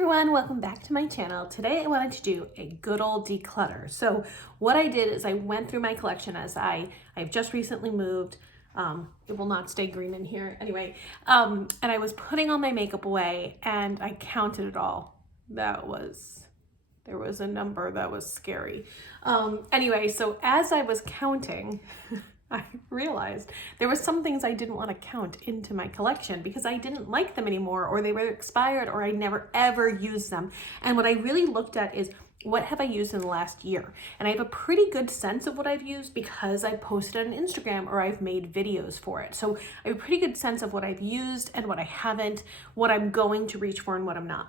everyone, welcome back to my channel. Today I wanted to do a good old declutter. So what I did is I went through my collection as I've just recently moved. It will not stay green in here anyway. And I was putting all my makeup away and I counted it all. There was a number that was scary. Anyway, so as I was counting, I realized there were some things I didn't want to count into my collection because I didn't like them anymore, or they were expired, or I never ever used them. And what I really looked at is, what have I used in the last year? And I have a pretty good sense of what I've used because I posted on Instagram or I've made videos for it. So I have a pretty good sense of what I've used and what I haven't, what I'm going to reach for and what I'm not.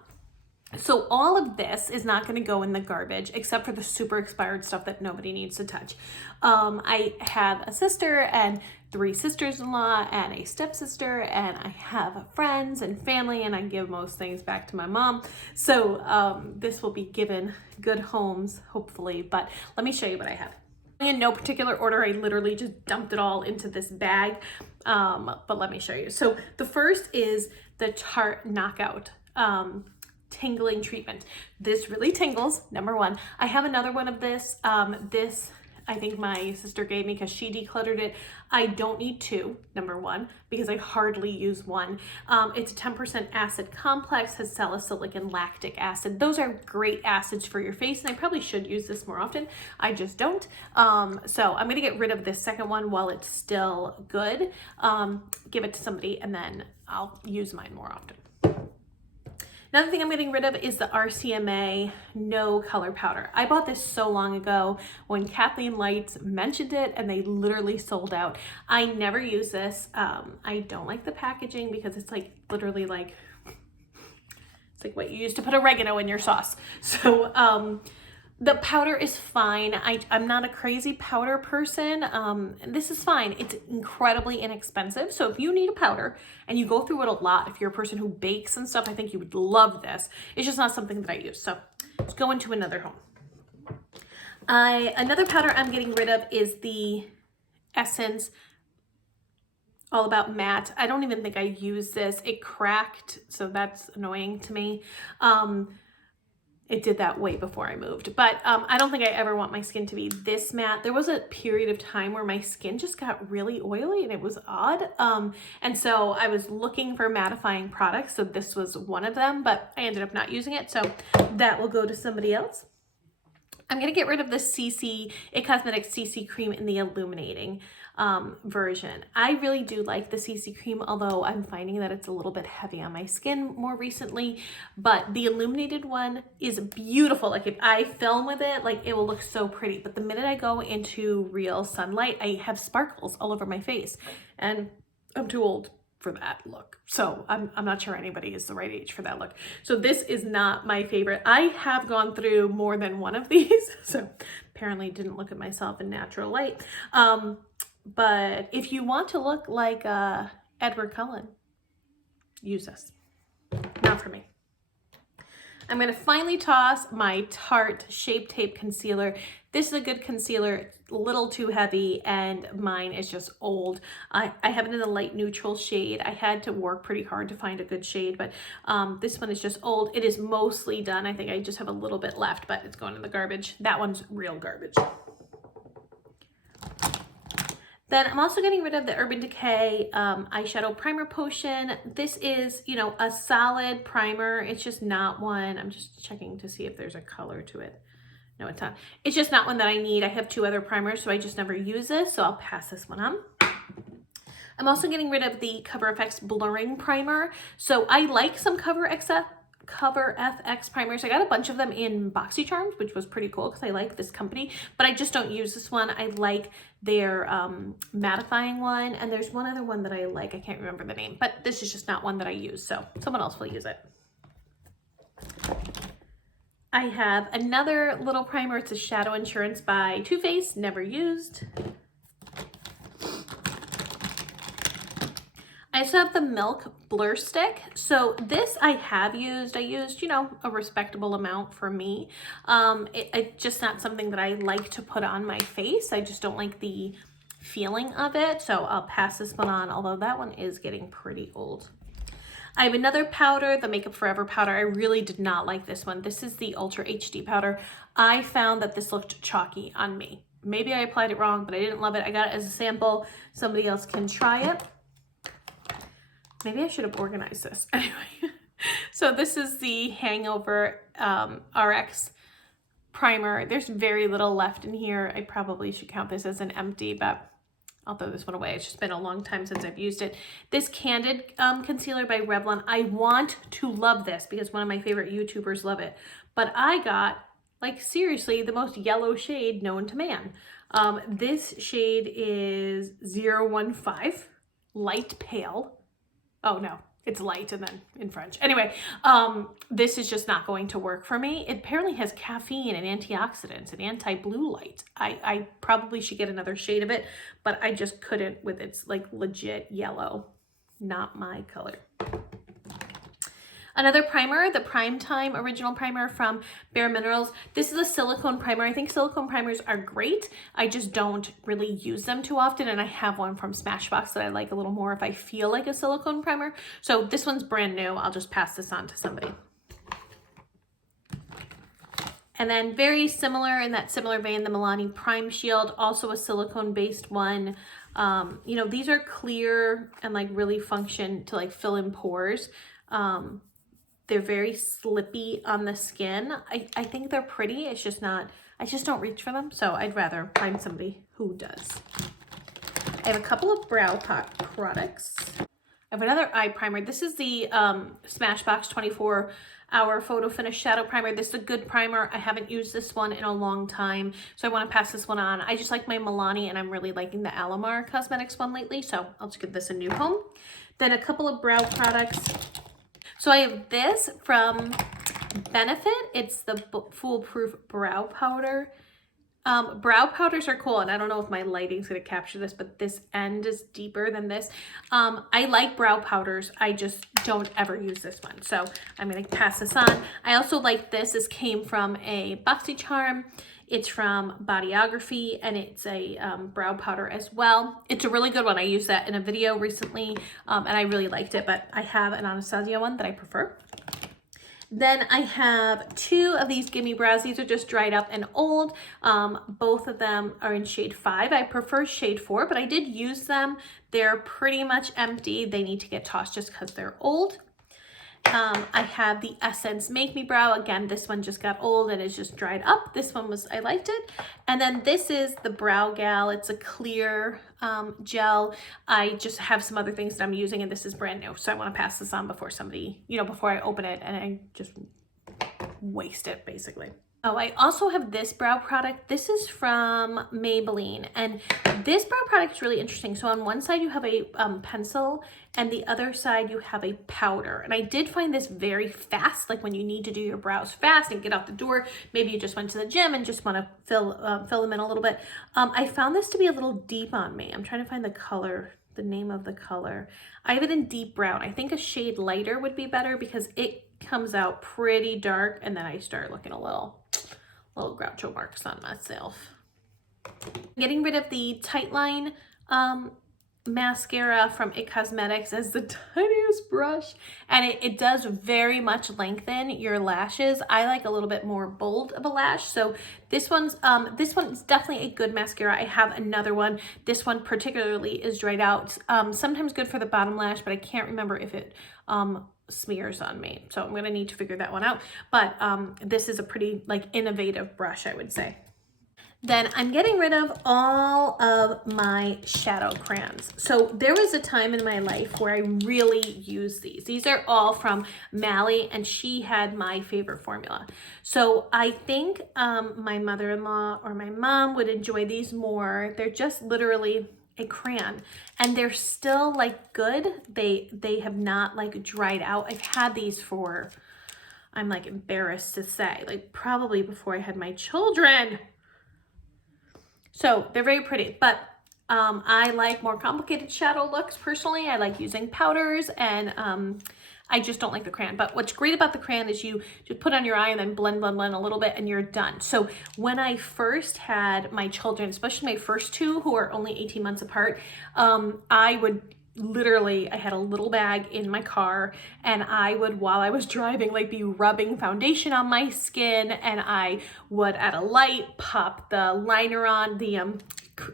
So all of this is not going to go in the garbage except for the super expired stuff that nobody needs to touch. I have a sister and 3 sisters-in-law and a stepsister, and I have friends and family, and I give most things back to my mom. So this will be given good homes, hopefully, but let me show you what I have. In no particular order, I literally just dumped it all into this bag, but let me show you. So the first is the Tarte Knockout tingling treatment. This really tingles, number one. I have another one of this. This I think my sister gave me because she decluttered it. I don't need 2, number one, because I hardly use 1. It's a 10% acid complex, has salicylic and lactic acid. Those are great acids for your face, and I probably should use this more often. I just don't. So I'm gonna get rid of this second one while it's still good. Give it to somebody, and then I'll use mine more often. Another thing I'm getting rid of is the RCMA No Color Powder. I bought this so long ago when Kathleen Lights mentioned it and they literally sold out. I never use this. I don't like the packaging because it's like literally like, it's like what you use to put oregano in your sauce. So the powder is fine. I'm not a crazy powder person. And this is fine. It's incredibly inexpensive. So if you need a powder and you go through it a lot, if you're a person who bakes and stuff, I think you would love this. It's just not something that I use. So let's go into another home. Another powder I'm getting rid of is the Essence All About Matte. I don't even think I used this. It cracked, so that's annoying to me. It did that way before I moved, but I don't think I ever want my skin to be this matte. There was a period of time where my skin just got really oily and it was odd. And so I was looking for mattifying products. So this was one of them, but I ended up not using it. So that will go to somebody else. I'm going to get rid of the It Cosmetics CC cream in the illuminating version. I really do like the CC cream, although I'm finding that it's a little bit heavy on my skin more recently, but the illuminated one is beautiful. Like if I film with it, like it will look so pretty, but the minute I go into real sunlight, I have sparkles all over my face, and I'm too old for that look. So I'm not sure anybody is the right age for that look. So this is not my favorite. I have gone through more than one of these, so apparently didn't look at myself in natural light. But if you want to look like Edward Cullen, use this. Not for me. I'm going to finally toss my Tarte Shape Tape Concealer. This is a good concealer. It's a little too heavy, and mine is just old. I have it in a light neutral shade. I had to work pretty hard to find a good shade, but this one is just old. It is mostly done. I think I just have a little bit left, but it's going in the garbage. That one's real garbage. Then I'm also getting rid of the Urban Decay eyeshadow primer potion. This is, you know, a solid primer. It's just not one. I'm just checking to see if there's a color to it. No, it's not. It's just not one that I need. I have 2 other primers, so I just never use this, so I'll pass this one on. I'm also getting rid of the Cover FX Blurring Primer. So I like some Cover FX primers. I got a bunch of them in BoxyCharms, which was pretty cool because I like this company, but I just don't use this one. I like their mattifying one, and there's one other one that I like. I can't remember the name, but this is just not one that I use, so someone else will use it. I have another little primer. It's a Shadow Insurance by Too Faced, never used. I also have the Milk Blur Stick. So this I have used. I used, you know, a respectable amount for me. It's just not something that I like to put on my face. I just don't like the feeling of it. So I'll pass this one on, although that one is getting pretty old. I have another powder, the Makeup Forever powder. I really did not like this one. This is the Ultra HD powder. I found that this looked chalky on me. Maybe I applied it wrong, but I didn't love it. I got it as a sample. Somebody else can try it. Maybe I should have organized this. Anyway, so this is the Hangover RX primer. There's very little left in here. I probably should count this as an empty, but I'll throw this one away. It's just been a long time since I've used it. This Candid concealer by Revlon. I want to love this because one of my favorite YouTubers love it. But I got, like, seriously, the most yellow shade known to man. This shade is 015, light pale. Oh no, it's light and then in French. Anyway, this is just not going to work for me. It apparently has caffeine and antioxidants and anti-blue light. I probably should get another shade of it, but I just couldn't with its like legit yellow. Not my color. Another primer, the Primetime Original Primer from Bare Minerals. This is a silicone primer. I think silicone primers are great. I just don't really use them too often, and I have one from Smashbox that I like a little more if I feel like a silicone primer. So this one's brand new. I'll just pass this on to somebody. And then very similar, in that similar vein, the Milani Prime Shield, also a silicone-based one. You know, these are clear and like really function to like fill in pores. They're very slippy on the skin. I think they're pretty. It's just not, I just don't reach for them. So I'd rather find somebody who does. I have a couple of brow products. I have another eye primer. This is the Smashbox 24-hour Photo Finish Shadow Primer. This is a good primer. I haven't used this one in a long time, so I want to pass this one on. I just like my Milani, and I'm really liking the Alamar Cosmetics one lately, so I'll just give this a new home. Then a couple of brow products. So I have this from Benefit. It's the Foolproof Brow Powder. Brow powders are cool, and I don't know if my lighting's going to capture this, but this end is deeper than this. I like brow powders. I just don't ever use this one, so I'm going to pass this on. I also like this. This came from a BoxyCharm. It's from Bodyography, and it's a brow powder as well. It's a really good one. I used that in a video recently, and I really liked it, but I have an Anastasia one that I prefer. Then I have two of these Gimme Brows. These are just dried up and old. Both of them are in shade 5. I prefer shade 4, but I did use them. They're pretty much empty. They need to get tossed just because they're old. I have the Essence Make Me Brow. Again, this one just got old and it's just dried up. This one I liked it. And then this is the Brow Gal. It's a clear gel. I just have some other things that I'm using, and this is brand new. So I want to pass this on before somebody, you know, before I open it and I just waste it basically. Oh, I also have this brow product. This is from Maybelline, and this brow product is really interesting. So on one side you have a pencil, and the other side you have a powder. And I did find this very fast, like when you need to do your brows fast and get out the door. Maybe you just went to the gym and just want to fill them in a little bit. I found this to be a little deep on me. I'm trying to find the color, the name of the color. I have it in deep brown. I think a shade lighter would be better because it comes out pretty dark, and then I start looking a little Groucho marks on myself. Getting rid of the Tightline mascara from IT Cosmetics as the tiniest brush, and it does very much lengthen your lashes. I like a little bit more bold of a lash, so this one's definitely a good mascara. I have another one. This one particularly is dried out. Sometimes good for the bottom lash, but I can't remember if it smears on me, so I'm gonna need to figure that one out. But this is a pretty like innovative brush, I would say. Then I'm getting rid of all of my shadow crayons. So there was a time in my life where I really used these. These are all from Mally, and she had my favorite formula. So I think my mother-in-law or my mom would enjoy these more. They're just literally a crayon, and they're still like good. They have not like dried out. I've had these for, I'm like embarrassed to say, like probably before I had my children. So they're very pretty, but I like more complicated shadow looks personally. I like using powders, and I just don't like the crayon. But what's great about the crayon is you just put on your eye and then blend a little bit, and you're done. So when I first had my children, especially my first two who are only 18 months apart, I would literally, I had a little bag in my car, and I would, while I was driving, like be rubbing foundation on my skin, and I would at a light pop the liner on, the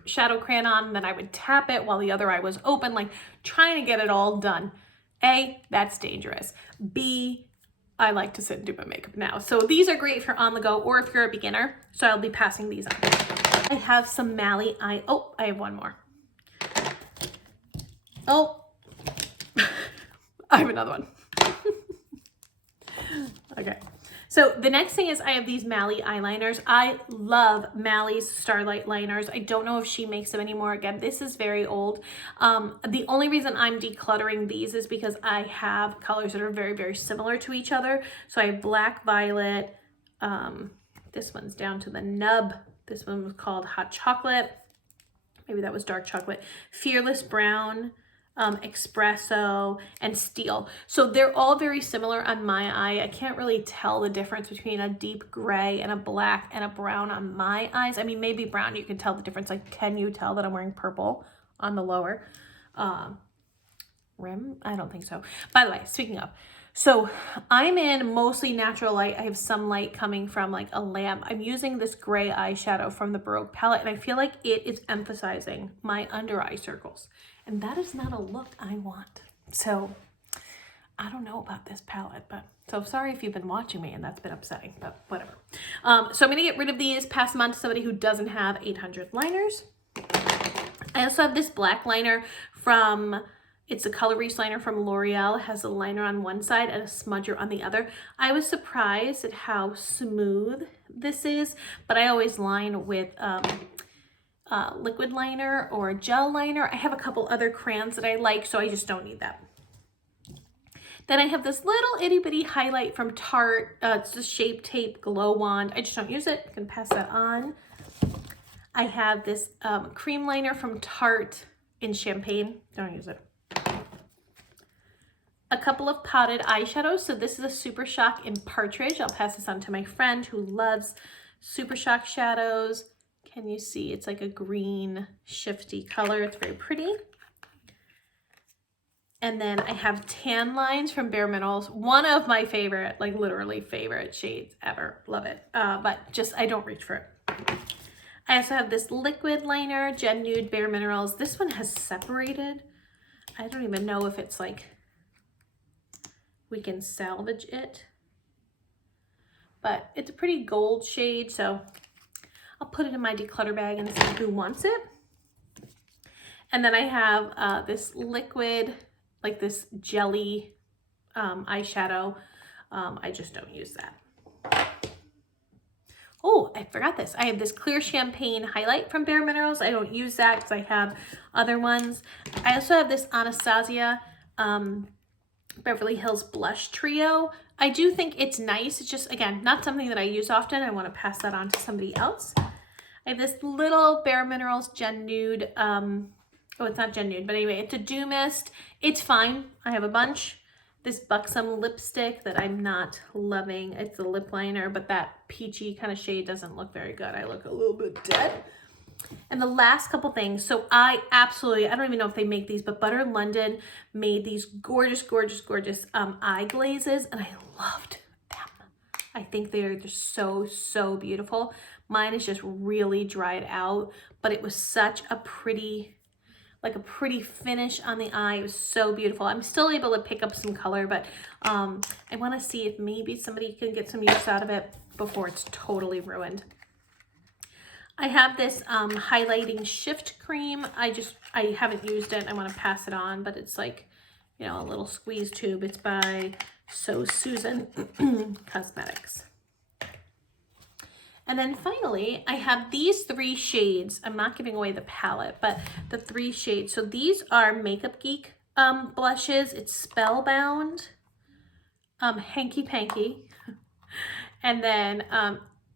shadow crayon on, and then I would tap it while the other eye was open, like trying to get it all done. A, that's dangerous. B, I like to sit and do my makeup now. So these are great if you're on the go or if you're a beginner. So I'll be passing these on. I have some Mally eye. Oh, I have one more. Oh, I have another one. Okay. So the next thing is I have these Mally eyeliners. I love Mally's Starlight liners. I don't know if she makes them anymore. Again, this is very old. The only reason I'm decluttering these is because I have colors that are very, very similar to each other. So I have black, violet. This one's down to the nub. This one was called Hot Chocolate. Maybe that was dark chocolate. Fearless Brown. Espresso, and Steel. So they're all very similar on my eye. I can't really tell the difference between a deep gray and a black and a brown on my eyes. I mean, maybe brown, you can tell the difference. Like, can you tell that I'm wearing purple on the lower rim? I don't think so. By the way, speaking of, so I'm in mostly natural light. I have some light coming from like a lamp. I'm using this gray eyeshadow from the Baroque palette, and I feel like it is emphasizing my under eye circles. And that is not a look I want. So I don't know about this palette, but so sorry if you've been watching me and that's been upsetting, but whatever. So I'm gonna get rid of these, pass them on to somebody who doesn't have 800 liners. I also have this black liner from, it's a Color Reese liner from L'Oreal. It has a liner on one side and a smudger on the other. I was surprised at how smooth this is, but I always line with liquid liner or gel liner. I have a couple other crayons that I like, so I just don't need that. Then I have this little itty bitty highlight from Tarte. It's a Shape Tape Glow Wand. I just don't use it. I can pass that on. I have this cream liner from Tarte in Champagne. Don't use it. A couple of potted eyeshadows. So this is a Super Shock in Partridge. I'll pass this on to my friend who loves Super Shock shadows. Can you see? It's like a green shifty color. It's very pretty. And then I have tan lines from Bare Minerals. One of my favorite, like literally favorite shades ever. Love it. But just, I don't reach for it. I also have this liquid liner, Gen Nude Bare Minerals. This one has separated. I don't even know if it's like, we can salvage it. But it's a pretty gold shade, so I'll put it in my declutter bag and see who wants it. And then I have this liquid, like this jelly eyeshadow. I just don't use that. Oh, I forgot this. I have this clear champagne highlight from Bare Minerals. I don't use that because I have other ones. I also have this Anastasia Beverly Hills Blush Trio. I do think it's nice. It's just, again, not something that I use often. I want to pass that on to somebody else. I have this little Bare Minerals Gen Nude. Oh, it's not Gen Nude, but anyway, it's a Dew Mist. It's fine. I have a bunch. This Buxom lipstick that I'm not loving. It's a lip liner, but that peachy kind of shade doesn't look very good. I look a little bit dead. And the last couple things. So I don't even know if they make these, but Butter London made these gorgeous, gorgeous, gorgeous eye glazes, and I loved them. I think they're just so, so beautiful. Mine is just really dried out, but it was such a pretty, like a pretty finish on the eye. It was so beautiful. I'm still able to pick up some color, but I want to see if maybe somebody can get some use out of it before it's totally ruined. I have this highlighting shift cream. I haven't used it. I want to pass it on, but it's like, you know, a little squeeze tube. It's by So Susan Cosmetics. And then finally, I have these 3 shades. I'm not giving away the palette, but the 3 shades. So these are Makeup Geek blushes. It's Spellbound, Hanky Panky, and then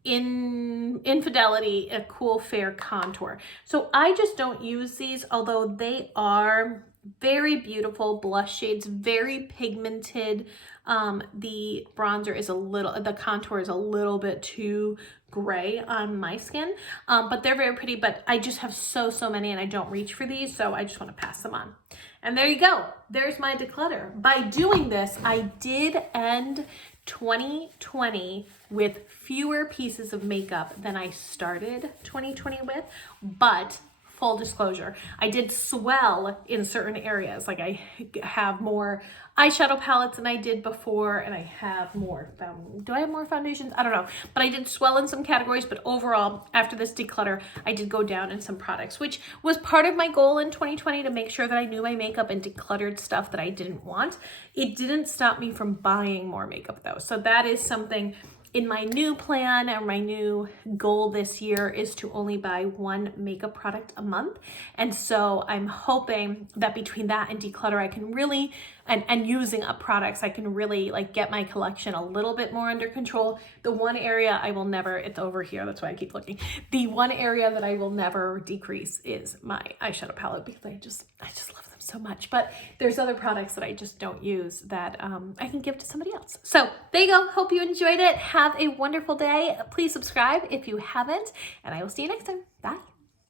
Infidelity, a Cool Fair Contour. So I just don't use these, although they are very beautiful blush shades, very pigmented. The bronzer is the contour is a little bit too gray on my skin, but they're very pretty, but I just have so many and I don't reach for these, so I just want to pass them on. And there you go. There's my declutter. By doing this, I did end 2020 with fewer pieces of makeup than I started 2020 with, but full disclosure, I did swell in certain areas. Like I have more eyeshadow palettes than I did before, and I have more, do I have more foundations? I don't know, but I did swell in some categories. But overall, after this declutter, I did go down in some products, which was part of my goal in 2020, to make sure that I knew my makeup and decluttered stuff that I didn't want. It didn't stop me from buying more makeup though. So that is something in my new plan, or my new goal this year, is to only buy one makeup product a month. And so I'm hoping that between that and declutter, I can really, and using up products, I can really like get my collection a little bit more under control. The one area I will never, it's over here, that's why I keep looking. The one area that I will never decrease is my eyeshadow palette, because I just love them so much. But there's other products that I just don't use that I can give to somebody else. So there you go. Hope you enjoyed it. Have a wonderful day. Please subscribe if you haven't, and I will see you next time. Bye.